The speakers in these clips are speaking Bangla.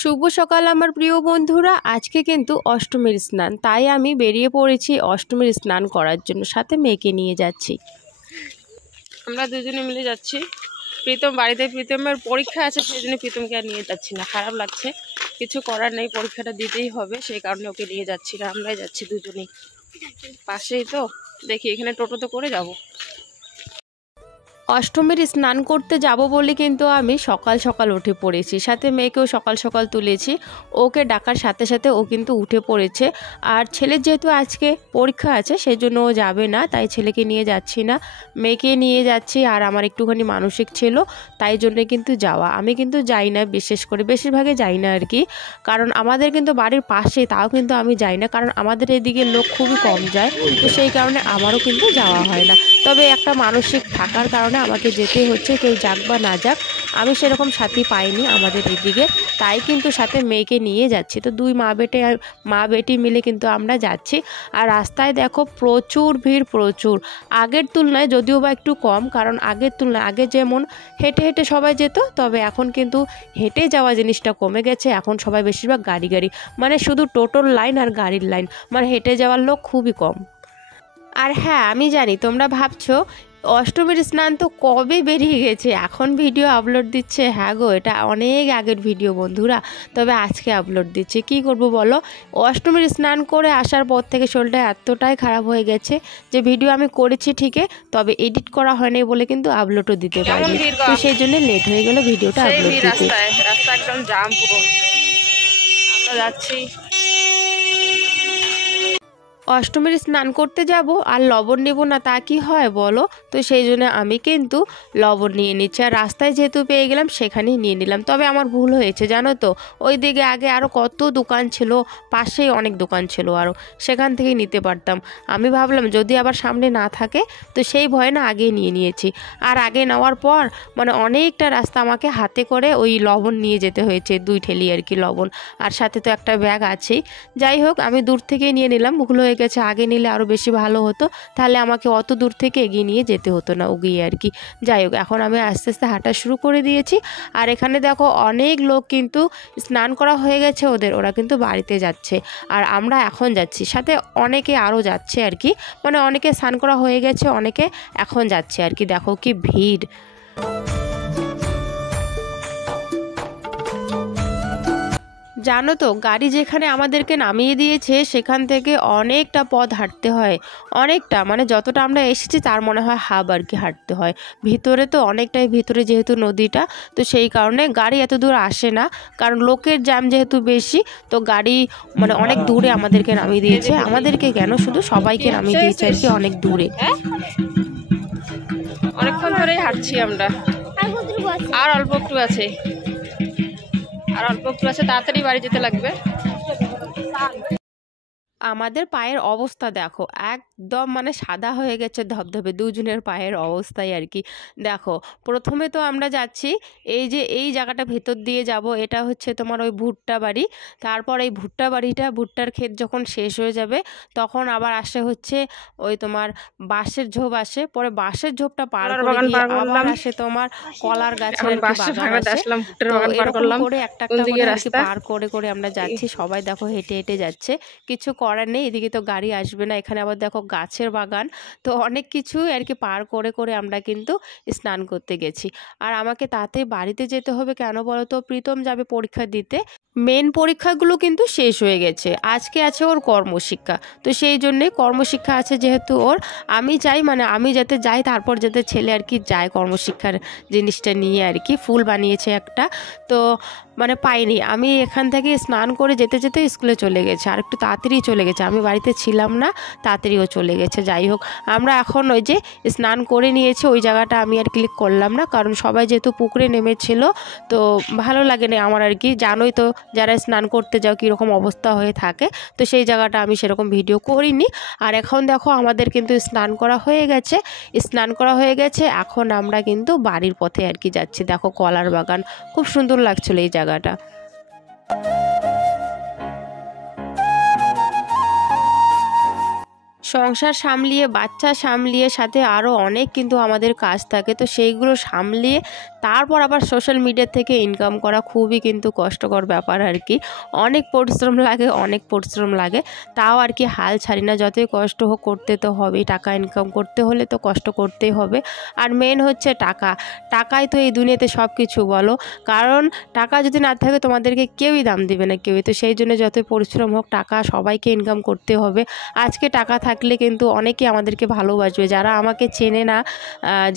শুভ সকাল আমার প্রিয় বন্ধুরা। আজকে কিন্তু অষ্টমীর স্নান, তাই আমি বেরিয়ে পড়েছি অষ্টমীর স্নান করার জন্য, সাথে মেয়েকে নিয়ে যাচ্ছি। আমরা দুজনে মিলে যাচ্ছি। প্রীতম বাড়িতে, প্রীতমের পরীক্ষা আছে, সেই জন্য প্রীতমকে আর নিয়ে যাচ্ছি না। খারাপ লাগছে, কিছু করার নেই, পরীক্ষাটা দিতেই হবে, সেই কারণে ওকে নিয়ে যাচ্ছি না। আমরাই যাচ্ছি দুজনেই, পাশেই তো। দেখি এখানে টোটোতে করে যাব। অষ্টমীর স্নান করতে যাব বলে কিন্তু আমি সকাল সকাল উঠে পড়েছি, সাথে মেয়েকেও সকাল সকাল তুলেছি। ওকে ডাকার সাথে সাথে ও কিন্তু উঠে পড়েছে। আর ছেলের যেহেতু আজকে পরীক্ষা আছে, সেজন্য ও যাবে না, তাই ছেলেকে নিয়ে যাচ্ছি না, মেয়েকে নিয়ে যাচ্ছি। আর আমার একটুখানি মানসিক ছিল, তাই জন্যে কিন্তু যাওয়া। আমি কিন্তু যাই না, বিশেষ করে বেশিরভাগে যাই না আর কি, কারণ আমাদের কিন্তু বাড়ির পাশে, তাও কিন্তু আমি যাই না, কারণ আমাদের এদিকে লোক খুবই কম যায়, তো সেই কারণে আমারও কিন্তু যাওয়া হয় না। তবে একটা মানসিক থাকার কারণে আমাকে যেতে হচ্ছে, কেউ যাক বা না যাক। আমি সেরকম সাথী পাইনি আমাদের এদিকে, তাই কিন্তু সাথে মেয়েকে নিয়ে যাচ্ছি। তো দুই মা বেটি মিলে কিন্তু আমরা যাচ্ছি। আর রাস্তায় দেখো প্রচুর ভিড়, প্রচুর। আগের তুলনায় যদিও বা একটু কম, কারণ আগের তুলনায় আগে যেমন হেঁটে হেঁটে সবাই যেত, তবে এখন কিন্তু হেঁটে যাওয়া জিনিসটা কমে গেছে। এখন সবাই বেশিরভাগ গাড়ি গাড়ি, মানে শুধু টোটোর লাইন আর গাড়ির লাইন, মানে হেঁটে যাওয়ার লোক খুবই কম। আর হ্যাঁ, আমি জানি তোমরা ভাবছো অষ্টমীর স্নান তো কবে বেরিয়ে গেছে, এখন ভিডিও আপলোড দিচ্ছে। হ্যাঁ গো, এটা অনেক আগের ভিডিও বন্ধুরা, তবে আজকে আপলোড দিচ্ছে। কি করব বলো, অষ্টমীর স্নান করে আসার পর থেকে শরীরটা এতটাই খারাপ হয়ে গেছে যে ভিডিও আমি করেছি ঠিকই, তবে এডিট করা হয়নি বলে কিন্তু আপলোডও দিতে পারিনি, তো সেই জন্য লেট হয়ে গেল ভিডিওটা আপলোড দিতে। রাস্তা একদম জাম পুরো, আমরা যাচ্ছি। অষ্টমীর স্নান করতে যাব আর লবণ নেব না, তা কি হয় বলো? তো সেই জন্য আমি কিন্তু লবণ নিয়ে নিচ্ছি। আর রাস্তায় যেহেতু পেয়ে গেলাম, সেখানেই নিয়ে নিলাম। তবে আমার ভুল হয়েছে জানো তো, ওই দিকে আগে আরও কত দোকান ছিল, পাশেই অনেক দোকান ছিল আরও, সেখান থেকে নিতে পারতাম। আমি ভাবলাম যদি আবার সামনে না থাকে, তো সেই ভয়ে না আগে নিয়ে নিয়েছি। আর আগে নেওয়ার পর মানে অনেকটা রাস্তা আমাকে হাতে করে ওই লবণ নিয়ে যেতে হয়েছে, 2 ঠেলি আর কি লবণ। আর সাথে তো একটা ব্যাগ আছেই। যাই হোক, আমি দূর থেকে নিয়ে নিলাম, ভুল হয়ে গেছে। আগে নিলে আরও বেশি ভালো হতো, তাহলে আমাকে অত দূর থেকে এগিয়ে নিয়ে যেতে হতো না, ওগিয়ে আর কি। যাই হোক, এখন আমি আস্তে আস্তে হাঁটা শুরু করে দিয়েছি। আর এখানে দেখো অনেক লোক কিন্তু স্নান করা হয়ে গেছে ওদের, ওরা কিন্তু বাড়িতে যাচ্ছে। আর আমরা এখন যাচ্ছি, সাথে অনেকে আরও যাচ্ছে আর কি, মানে অনেকে স্নান করা হয়ে গেছে, অনেকে এখন যাচ্ছে আর কি। দেখো কি ভিড়। জানো তো, গাড়ি যেখানে আমাদেরকে নামিয়ে দিয়েছে সেখান থেকে অনেকটা পথ হাঁটতে হয়, অনেকটা, মানে যতটা আমরা এসেছি তার মনে হয় হাফ আর কি হাঁটতে হয়। ভিতরে তো অনেকটাই ভিতরে, যেহেতু নদীটা, তো সেই কারণে গাড়ি এত দূর আসে না, কারণ লোকের জ্যাম যেহেতু বেশি, তো গাড়ি মানে অনেক দূরে আমাদেরকে নামিয়ে দিয়েছে। আমাদেরকে কেন, শুধু সবাইকে নামিয়ে দিয়েছে আর কি, অনেক দূরে। অনেকক্ষণ ধরেই হাঁটছি আমরা, আর অল্প একটু আছে, তাড়াতাড়ি বাড়ি যেতে লাগবে। আমাদের পায়ের অবস্থা দেখো, একদম মানে সাদা হয়ে গেছে ধবধবে, দুজনের পায়ের অবস্থাই আর কি। দেখো, প্রথমে তো আমরা যাচ্ছি, এই যে এই জায়গাটা ভেতর দিয়ে যাব, এটা হচ্ছে তোমার ওই ভুট্টা বাড়ি। তারপর এই ভুট্টার ক্ষেত যখন শেষ হয়ে যাবে, তখন আবার আসে হচ্ছে ওই তোমার বাঁশের ঝোপ আসে, পরে বাঁশের ঝোপটা পার করে গিয়ে আবার আসে তোমার কলার গাছের বাগান আসে। তো এরকম করে একটা করে আর কি পার করে করে আমরা যাচ্ছি। সবাই দেখো হেঁটে হেঁটে যাচ্ছে, কিছু করার নেই, এদিকে তো গাড়ি আসবে না। এখানে আবার দেখো গাছের বাগান, তো অনেক কিছু আর কি পার করে করে আমরা কিন্তু স্নান করতে গেছি। আর আমাকে তাতে বাড়িতে যেতে হবে, কেন বলো তো, প্রীতম যাবে পরীক্ষা দিতে। মেন পরীক্ষাগুলো কিন্তু শেষ হয়ে গেছে, আজকে আছে ওর কর্মশিক্ষা, তো সেই জন্যে কর্মশিক্ষা আছে যেহেতু ওর, আমি চাই মানে আমি যাতে যাই, তারপর যাতে ছেলে আর কি যায় কর্মশিক্ষার জিনিসটা নিয়ে আর কি। ফুল বানিয়েছে একটা, তো মানে পাইনি। আমি এখান থেকে স্নান করে যেতে যেতে স্কুলে চলে গেছে, আর একটু তাড়াতাড়ি চলে গেছে, আমি বাড়িতে ছিলাম না, তাড়াতাড়িও চলে গেছে। যাই হোক, আমরা এখন ওই যে স্নান করে নিয়েছি, ওই জায়গাটা আমি আর ক্লিক করলাম না, কারণ সবাই যেহেতু পুকুরে নেমেছিল, তো ভালো লাগে না আমার আর কি। জানোই তো যারা স্নান করতে যাও কীরকম অবস্থা হয়ে থাকে, তো সেই জায়গাটা আমি সেরকম ভিডিও করিনি। আর এখন দেখো আমাদের কিন্তু স্নান করা হয়ে গেছে, এখন আমরা কিন্তু বাড়ির পথে আর কি যাচ্ছি। দেখো কলার বাগান, খুব সুন্দর লাগছিল এই জায়গাটা। সংসার সামলিয়ে, বাচ্চা সামলিয়ে, সাথে আরও অনেক কিন্তু আমাদের কাজ থাকে, তো সেইগুলো সামলিয়ে তারপর আবার সোশ্যাল মিডিয়া থেকে ইনকাম করা খুবই কিন্তু কষ্টকর ব্যাপার আর কি। অনেক পরিশ্রম লাগে, অনেক পরিশ্রম লাগে, তাও আর কি হাল ছাড়ি না। যতই কষ্ট হোক করতে তো হবেই, টাকা ইনকাম করতে হলে তো কষ্ট করতেই হবে। আর মেন হচ্ছে টাকা, টাকাই তো এই দুনিয়াতে সব কিছু বলো। কারণ টাকা যদি না থাকে তোমাদেরকে কেউই দাম দিবে না, কেউই। তো সেই জন্য যতই পরিশ্রম হোক টাকা সবাইকে ইনকাম করতে হবে। আজকে টাকা থাকলে কিন্তু অনেকে আমাদেরকে ভালোবাসবে, যারা আমাকে চেনে না,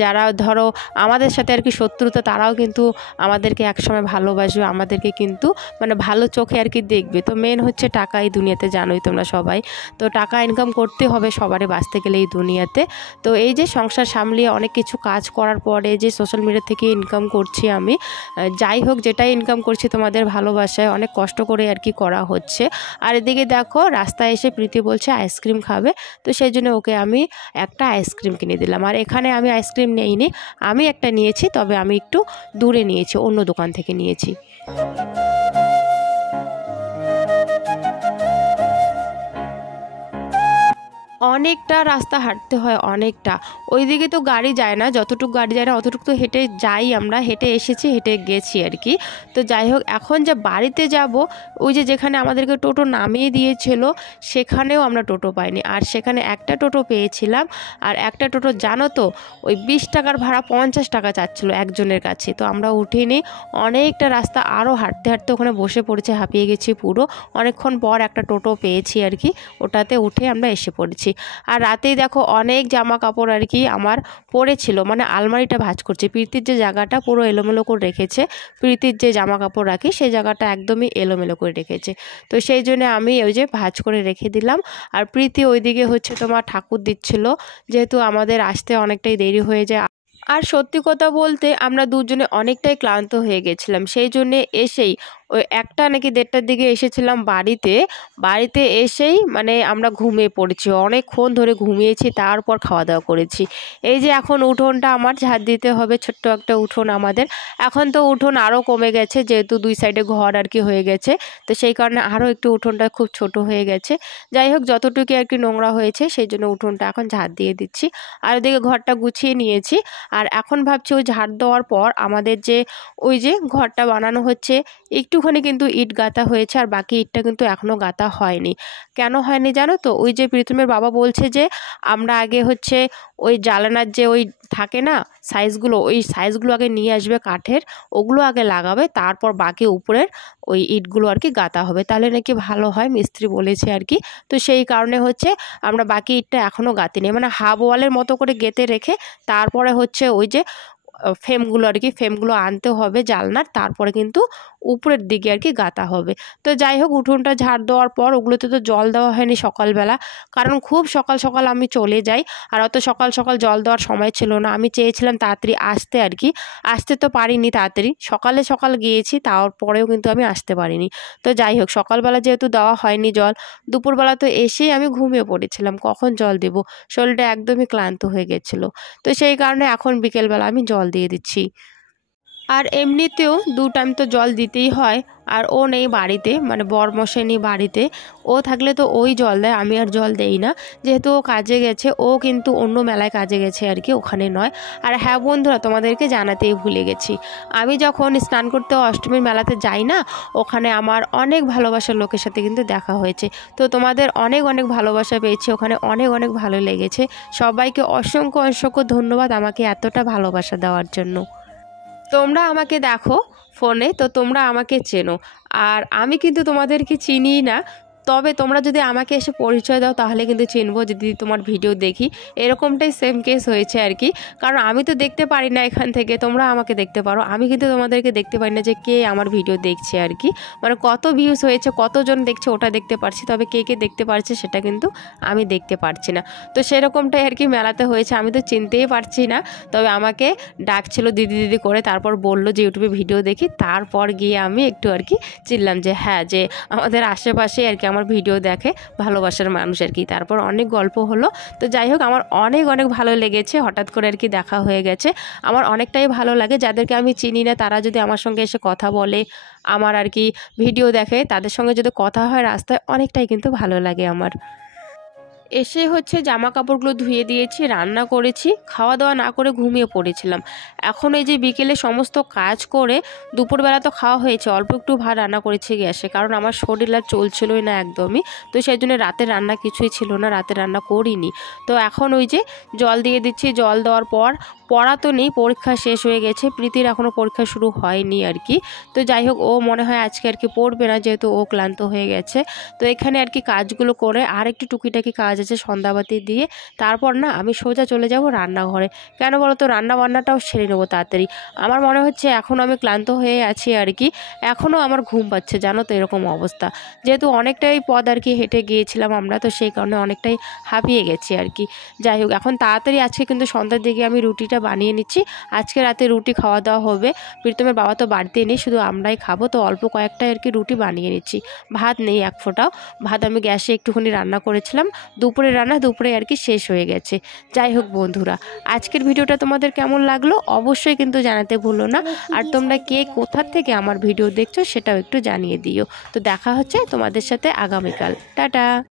যারা ধরো আমাদের সাথে আর কি শত্রুতা, তারাও কিন্তু আমাদেরকে একসময় ভালোবাসবে, আমাদেরকে কিন্তু মানে ভালো চোখে আর কি দেখবে। তো মেন হচ্ছে টাকা এই দুনিয়াতে, জানোই তোমরা সবাই। তো টাকা ইনকাম করতে হবে সবারই বাঁচতে গেলে এই দুনিয়াতে। তো এই যে সংসার সামলিয়ে অনেক কিছু কাজ করার পরে যে সোশ্যাল মিডিয়া থেকে ইনকাম করছি আমি, যাই হোক যেটাই ইনকাম করছি তোমাদের ভালোবাসায় অনেক কষ্ট করে আর কি করা হচ্ছে। আর এদিকে দেখো রাস্তায় এসে প্রীতি বলছে আইসক্রিম খাবে, তো সেই জন্য ওকে আমি একটা আইসক্রিম কিনে দিলাম। আর এখানে আমি আইসক্রিম নেইনি, আমি একটা নিয়েছি, তবে আমি একটু দূরে নিয়েছি, অন্য দোকান থেকে নিয়েছি। অনেকটা রাস্তা হাঁটতে হয়, অনেকটা। ওইদিকে তো গাড়ি যায় না, যতটুকু গাড়ি যায় না অতটুকু তো হেঁটে যাই, আমরা হেঁটে এসেছি, হেঁটে গেছি আর কি। তো যাই হোক এখন যে বাড়িতে যাব, ওই যে যেখানে আমাদেরকে টোটো নামিয়ে দিয়েছিল সেখানেও আমরা টোটো পাইনি। আর সেখানে একটা টোটো পেয়েছিলাম, আর একটা টোটো জানো তো ওই 20 টাকার ভাড়া 50 টাকা চাচ্ছিলো একজনের কাছে। তো আমরা উঠিনি, অনেকটা রাস্তা আরও হাঁটতে হাঁটতে ওখানে বসে পড়েছে, হাঁপিয়ে গেছি পুরো। অনেকক্ষণ পর একটা টোটো পেয়েছি আর কি, ওটাতে উঠে আমরা এসে পড়েছি। আর রাতেই দেখো অনেক জামা কাপড় আর কি আমার পড়েছিল, মানে আলমারিটা ভাঁজ করছে। প্রীতির যে জায়গাটা পুরো এলোমেলো করে রেখেছে, প্রীতির যে জামা কাপড় রাখি সেই জায়গাটা একদমই এলোমেলো করে রেখেছে। তো সেই জন্য আমি ওই যে ভাঁজ করে রেখে দিলাম। আর প্রীতি ওইদিকে হচ্ছে তোমার ঠাকুর দিচ্ছিল, যেহেতু আমাদের আসতে অনেকটাই দেরি হয়ে যায়। আর সত্যি কথা বলতে আমরা দুজনে অনেকটাই ক্লান্ত হয়ে গেছিলাম, সেই জন্যে এসেই ওই 1টা নাকি 1:30টার দিকে এসেছিলাম বাড়িতে। বাড়িতে এসেই মানে আমরা ঘুমিয়ে পড়েছি, অনেকক্ষণ ধরে ঘুমিয়েছি, তারপর খাওয়া দাওয়া করেছি। এই যে এখন উঠোনটা আমার ঝাড় দিতে হবে, ছোট্ট একটা উঠোন আমাদের। এখন তো উঠোন আরও কমে গেছে, যেহেতু 2 সাইডে ঘর আর কি হয়ে গেছে, তো সেই কারণে আরও একটু উঠোনটা খুব ছোট হয়ে গেছে। যাই হোক যতটুকু আর কি নোংরা হয়েছে সেই জন্য উঠোনটা এখন ঝাড় দিয়ে দিচ্ছি। আর ওদিকে ঘরটা গুছিয়ে নিয়েছি। আর এখন ভাবছি ওই ঝাড় দেওয়ার পর আমাদের যে ওই যে ঘরটা বানানো হচ্ছে, একটুখানি কিন্তু ইট গাঁথা হয়েছে, আর বাকি ইটটা কিন্তু এখনও গাঁথা হয়নি। কেন হয়নি জানো তো? ওই যে প্রীতমের বাবা বলছে যে আমরা আগে হচ্ছে ওই জানালার যে ওই থাকে না সাইজগুলো, ওই সাইজগুলো আগে নিয়ে আসবে কাঠের, ওগুলো আগে লাগাবে, তারপর বাকি উপরের ওই ইটগুলো আর কি গাঁথা হবে, তাহলে নাকি ভালো হয়, মিস্ত্রি বলেছে আর কি। তো সেই কারণে হচ্ছে আমরা বাকি ইটটা এখনও গাঁথিনি, মানে হাফ ওয়ালের মতো করে গেঁথে রেখে তারপরে হচ্ছে ওই যে ফ্রেমগুলো আর কি, ফ্রেমগুলো আনতে হবে জানলার, তারপরে কিন্তু উপরের দিকে আর কি গাঁথা হবে। তো যাই হোক উঠোনটা ঝাড় দেওয়ার পর ওগুলোতে তো জল দেওয়া হয়নি সকালবেলা, কারণ খুব সকাল সকাল আমি চলে যাই, আর অত সকাল সকাল জল দেওয়ার সময় ছিল না। আমি চেয়েছিলাম তাড়াতাড়ি আসতে আর কি, আসতে তো পারিনি তাড়াতাড়ি, সকালে সকাল গিয়েছি, তারপরেও কিন্তু আমি আসতে পারিনি। তো যাই হোক সকালবেলা যেহেতু দেওয়া হয়নি জল, দুপুরবেলা তো এসেই আমি ঘুমিয়ে পড়েছিলাম, কখন জল দেব, শরীরটা একদমই ক্লান্ত হয়ে গেছিলো। তো সেই কারণে এখন বিকেলবেলা আমি জল দিয়ে দিচ্ছি। আর এমনিতেও 2 টাইম তো জল দিতেই হয়। আর ও নেই বাড়িতে, মানে বরমশাই নেই বাড়িতে, ও থাকলে তো ওই জল দেয়, আমি আর জল দেই না, যেহেতু ও কাজে গেছে। ও কিন্তু অন্য মেলায় কাজে গেছে আর কি, ওখানে নয়। আর হ্যাঁ বন্ধুরা, তোমাদেরকে জানাতেই ভুলে গেছি, আমি যখন স্নান করতে অষ্টমীর মেলাতে যাই না, ওখানে আমার অনেক ভালোবাসার লোকের সাথে কিন্তু দেখা হয়েছে। তো তোমাদের অনেক অনেক ভালোবাসা পেয়েছি ওখানে, অনেক অনেক ভালো লেগেছে। সবাইকে অসংখ্য অসংখ্য ধন্যবাদ আমাকে এতটা ভালোবাসা দেওয়ার জন্য। তোমরা আমাকে দেখো ফোনে, তো তোমরা আমাকে চেনো, আর আমি কিন্তু তোমাদেরকে চিনি না। তবে তোমরা যদি আমাকে এসে পরিচয় দাও তাহলে কিন্তু চিনবো, যদি তোমার ভিডিও দেখি। এরকমটাই সেম কেস হয়েছে আর কি, কারণ আমি তো দেখতে পারি না এখান থেকে, তোমরা আমাকে দেখতে পারো, আমি কিন্তু তোমাদেরকে দেখতে পারি না যে কে আমার ভিডিও দেখছে আর কি। মানে কত ভিউজ হয়েছে, কতজন দেখছে ওটা দেখতে পারছি, তবে কে কে দেখতে পারছে সেটা কিন্তু আমি দেখতে পারছি না। তো সেরকমটাই আর কি মেলাতে হয়েছে, আমি তো চিনতেই পারছি না। তবে আমাকে ডাকছিল দিদি দিদি করে, তারপর বললো যে ইউটিউবে ভিডিও দেখি, তারপর গিয়ে আমি একটু আর কি চিনলাম যে হ্যাঁ, যে আমাদের আশেপাশে আর কি আমার ভিডিও দেখে ভালোবাসার মানুষ আর কি। তারপর অনেক গল্প হলো। তো যাই হোক আমার অনেক অনেক ভালো লেগেছে, হঠাৎ করে আর কি দেখা হয়ে গেছে। আমার অনেকটাই ভালো লাগে যাদেরকে আমি চিনি না তারা যদি আমার সঙ্গে এসে কথা বলে, আমার আর কি ভিডিও দেখে, তাদের সঙ্গে যদি কথা হয় রাস্তায়, অনেকটাই কিন্তু ভালো লাগে আমার। এসে হচ্ছে জামা কাপড়গুলো ধুয়ে দিয়েছি, রান্না করেছি, খাওয়া দাওয়া না করে ঘুমিয়ে পড়েছিলাম। এখন এই যে বিকেলে সমস্ত কাজ করে দুপুরবেলা তো খাওয়া হয়েছে, অল্প একটু ভাত রান্না করেছি গ্যাসে, কারণ আমার শরীর আর চলছিলই না একদমই। তো সেই জন্য রাতের রান্না কিছুই ছিল না, রাতে রান্না করিনি। তো এখন ওই যে জল দিয়ে দিচ্ছি, জল দেওয়ার পর পড়া তো নেই, পরীক্ষা শেষ হয়ে গেছে, প্রীতির এখনও পরীক্ষা শুরু হয়নি আর কি। তো যাই হোক, ও মনে হয় আজকে আর কি পড়বে না, যেহেতু ও ক্লান্ত হয়ে গেছে। তো এখানে আর কি কাজগুলো করে আর একটু টুকিটাকি কাজ আছে সন্ধ্যাবাতি দিয়ে, তারপর না আমি সোজা চলে যাব রান্নাঘরে। কেন বলো তো, রান্না বান্নাটাও সেরে নেবো তাড়াতাড়ি। আমার মনে হচ্ছে এখনও আমি ক্লান্ত হয়ে আছি আর কি, এখনও আমার ঘুম পাচ্ছে, জানো তো এরকম অবস্থা। যেহেতু অনেকটাই পথ আর কি হেঁটে গিয়েছিলাম আমরা, তো সেই কারণে অনেকটাই হাঁপিয়ে গেছি আর কি। যাই হোক, এখন তাড়াতাড়ি আজকে কিন্তু সন্ধ্যার দিকে আমি রুটিটা বানিয়ে নিচ্ছি। আজকে রাতে রুটি খাওয়া দাওয়া হবে, প্রীতমের বাবা তো বাড়িতে নেই, শুধু আমরাই খাবো। তো অল্প কয়েকটা আর কি রুটি বানিয়ে নিচ্ছি, ভাত নেই এক ফোঁটাও। ভাত আমি গ্যাসে একটুখানি রান্না করেছিলাম, দুপুরে রান্না দুপুরে আর কি শেষ হয়ে গেছে। যাই হোক বন্ধুরা, আজকের ভিডিওটা তোমাদের কেমন লাগলো অবশ্যই কিন্তু জানাতে ভুলো না। আর তোমরা কে কোথা থেকে আমার ভিডিও দেখছো সেটাও একটু জানিয়ে দিও। তো দেখা হচ্ছে তোমাদের সাথে আগামীকাল। টাটা।